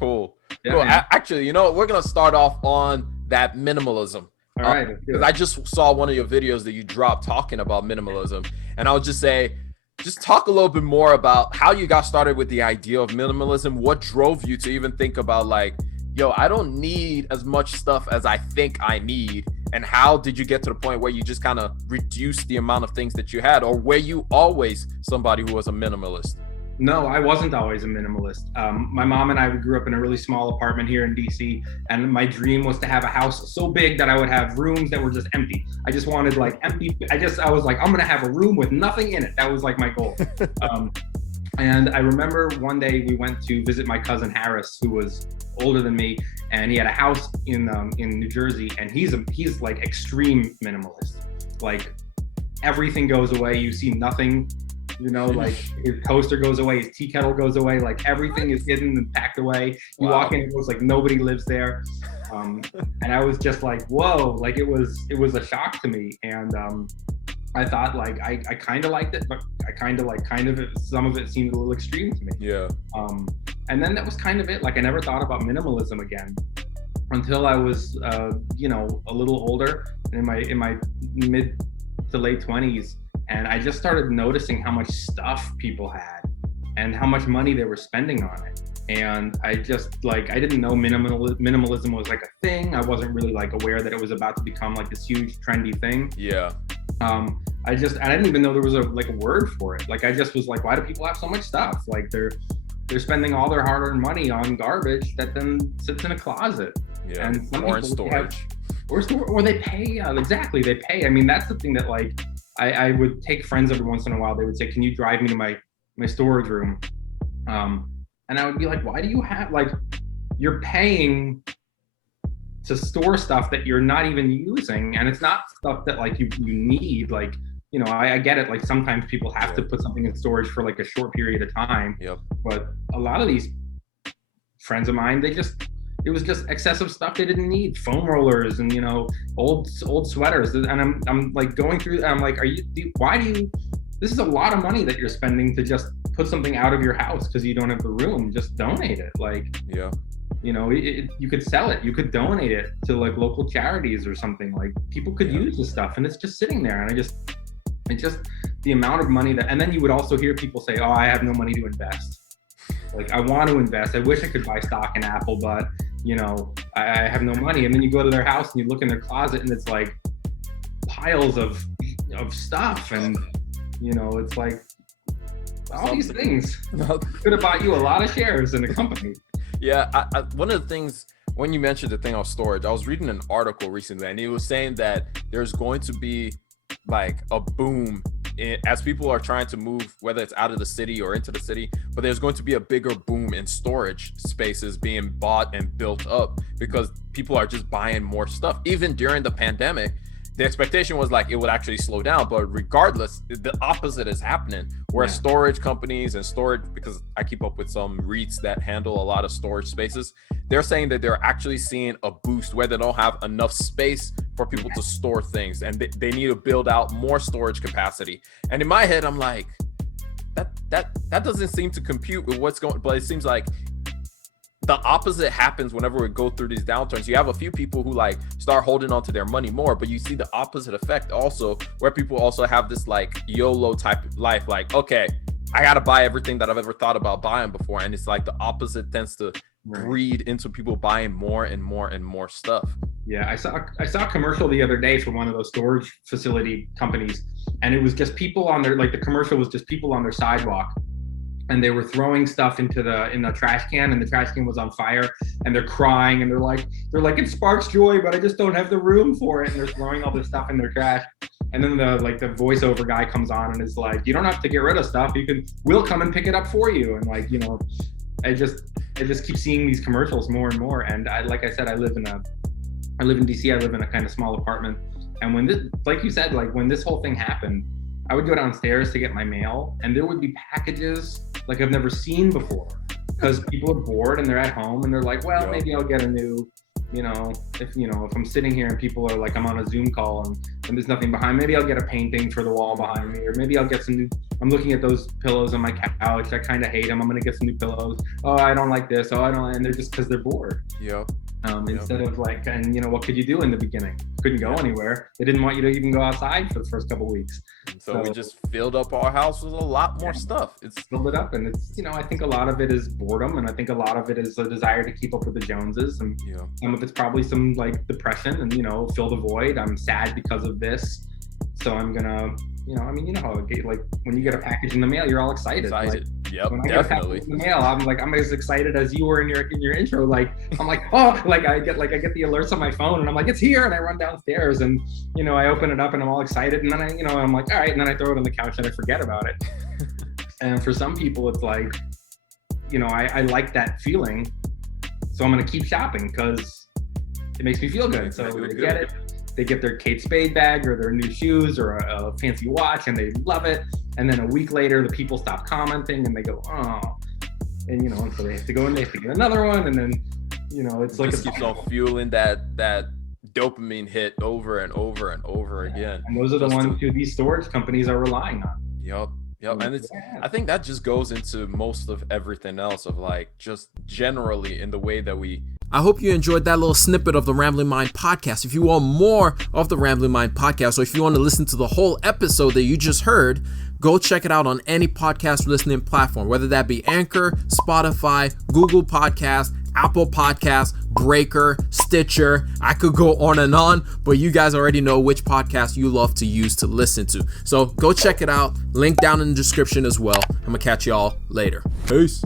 Cool. Yeah, Cool. man. Actually, you know what? We're gonna start off on that minimalism. All right. Let's do Because it. I just saw one of your videos that you dropped talking about minimalism, and I would just say, just talk a little bit more about how you got started with the idea of minimalism. What drove you to even think about like, yo, I don't need as much stuff as I think I need, and how did you get to the point where you just kind of reduced the amount of things that you had, or were you always somebody who was a minimalist? No, I wasn't always a minimalist. My mom and I grew up in a really small apartment here in DC, and my dream was to have a house so big that I would have rooms that were just empty. I just wanted like empty. I was like, I'm gonna have a room with nothing in it. That was like my goal. And I remember one day we went to visit my cousin Harris, who was older than me, and he had a house in New Jersey, and he's like extreme minimalist. Like everything goes away. You see nothing. You know, like his toaster goes away, his tea kettle goes away, like everything is hidden and packed away. You walk in, it looks like nobody lives there. And I was just like, whoa, like it was a shock to me. And I thought like I kind of liked it, but I kind of some of it seemed a little extreme to me. Yeah. And then that was kind of it. Like I never thought about minimalism again until I was you know, a little older, in my mid to late 20s. And I just started noticing how much stuff people had and how much money they were spending on it. And I just like, I didn't know minimalism was like a thing. I wasn't really like aware that it was about to become like this huge trendy thing. Yeah. I didn't even know there was a word for it. Like, I just was like, why do people have so much stuff? Like they're spending all their hard-earned money on garbage that then sits in a closet. Yeah. And some Or in people storage. or they pay. Exactly. They pay. I mean, that's the thing that like, I would take friends every once in a while. They would say, can you drive me to my storage room? And I would be like, why do you have, like, you're paying to store stuff that you're not even using. And it's not stuff that like you need. Like, you know, I get it. Like sometimes people have to put something in storage for like a short period of time. Yep. But a lot of these friends of mine, it was just excessive stuff they didn't need. Foam rollers and, you know, old sweaters. And I'm like going through, I'm like, this is a lot of money that you're spending to just put something out of your house because you don't have the room. Just donate it. Like, yeah, you know, you could sell it. You could donate it to like local charities or something. Like people could use this stuff and it's just sitting there. And it's just the amount of money and then you would also hear people say, oh, I have no money to invest. Like, I want to invest. I wish I could buy stock in Apple, but you know, I have no money. And then you go to their house and you look in their closet and it's like piles of stuff. And, you know, it's like all these things could have bought you a lot of shares in a company. Yeah. One of the things, when you mentioned the thing on storage, I was reading an article recently and it was saying that there's going to be like a boom as people are trying to move, whether it's out of the city or into the city, but there's going to be a bigger boom in storage spaces being bought and built up because people are just buying more stuff. Even during the pandemic, the expectation was like it would actually slow down, but regardless, the opposite is happening, where storage companies and storage, because I keep up with some REITs that handle a lot of storage spaces, they're saying that they're actually seeing a boost where they don't have enough space for people to store things and they need to build out more storage capacity. And in my head, I'm like, that doesn't seem to compute with what's going, but it seems like the opposite happens whenever we go through these downturns. You have a few people who like start holding on to their money more, but you see the opposite effect also, where people also have this like YOLO type of life. Like, okay, I got to buy everything that I've ever thought about buying before. And it's like the opposite tends to breed into people buying more and more and more stuff. Yeah, I saw a commercial the other day for one of those storage facility companies, and it was just people on their, like the commercial was just people on their sidewalk, and they were throwing stuff in the trash can, and the trash can was on fire, and they're crying, and they're like it sparks joy, but I just don't have the room for it, and they're throwing all this stuff in their trash. And then the voiceover guy comes on and is like, you don't have to get rid of stuff, we'll come and pick it up for you. And like, you know, I just keep seeing these commercials more and more. And like I said, I live in DC. I live in a kind of small apartment. And when this, like you said, like when this whole thing happened, I would go downstairs to get my mail, and there would be packages like I've never seen before, because people are bored and they're at home and they're like, well, maybe I'll get a new if I'm sitting here and people are like, I'm on a Zoom call and there's nothing behind, maybe I'll get a painting for the wall behind me, or maybe I'll get I'm looking at those pillows on my couch. I kind of hate them. I'm going to get some new pillows. Oh, I don't like this. And they're just because they're bored. Yep. Instead of like, and what could you do in the beginning? Couldn't go anywhere. They didn't want you to even go outside for the first couple of weeks. So we just filled up our house with a lot more stuff. It's filled it up, and it's, I think a lot of it is boredom, and I think a lot of it is a desire to keep up with the Joneses, and some of it's probably some like depression and fill the void. I'm sad because of this, so I'm gonna, how it, like when you get a package in the mail, you're all excited. Like, yep, when I definitely. get a package in the mail, I'm as excited as you were in your intro. Like I'm like, oh, like I get the alerts on my phone, and I'm like, it's here, and I run downstairs, and I open it up, and I'm all excited, and then I'm like, all right, and then I throw it on the couch and I forget about it. And for some people, it's like, I like that feeling, so I'm gonna keep shopping because it makes me feel good. So they get it. They get their Kate Spade bag or their new shoes or a fancy watch, and they love it. And then a week later, the people stop commenting, and they go, oh, and so they have to go and they have to get another one, and then it's like just keeps on fueling that dopamine hit over and over and over again. And those are the ones who these storage companies are relying on. Yep. And I think that just goes into most of everything else of like just generally in the way that we. I hope you enjoyed that little snippet of the Rambling Mind podcast. If you want more of the Rambling Mind podcast, or if you want to listen to the whole episode that you just heard, go check it out on any podcast listening platform, whether that be Anchor, Spotify, Google Podcast, Apple Podcast, Breaker, Stitcher. I could go on, but you guys already know which podcast you love to use to listen to. So go check it out. Link down in the description as well. I'm going to catch y'all later. Peace.